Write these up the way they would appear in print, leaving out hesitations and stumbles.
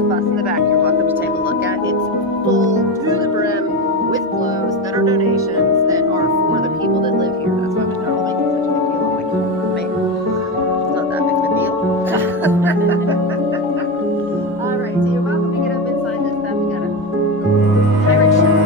a bus in the back you're welcome to take a look at. It's full to the brim with clothes that are donations that are for the people that live here. That's why they're all making such a big deal. I'm like, right? It's not that big of a deal. All right, so you're welcome to get up and sign this stuff. We got a pirate ship.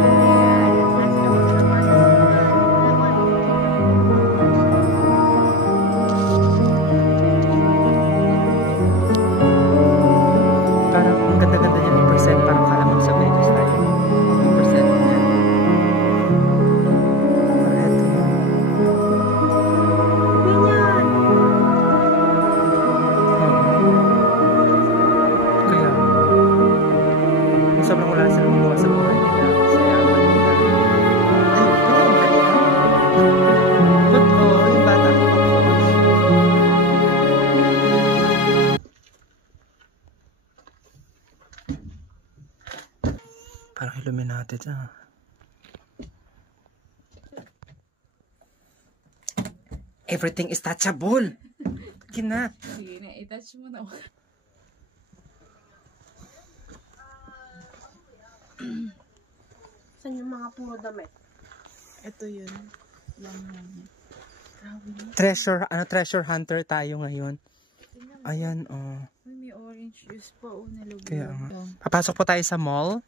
Parang illuminated ah. Everything is touchable. Kinat. Sige na, i-touch mo na. Saan yung mga puro damit? Ito yun. Yan. Treasure, treasure hunter tayo ngayon. Ayan, oh. May orange juice pa, oh, nalagyan. Kaya nga. Papasok po tayo sa mall.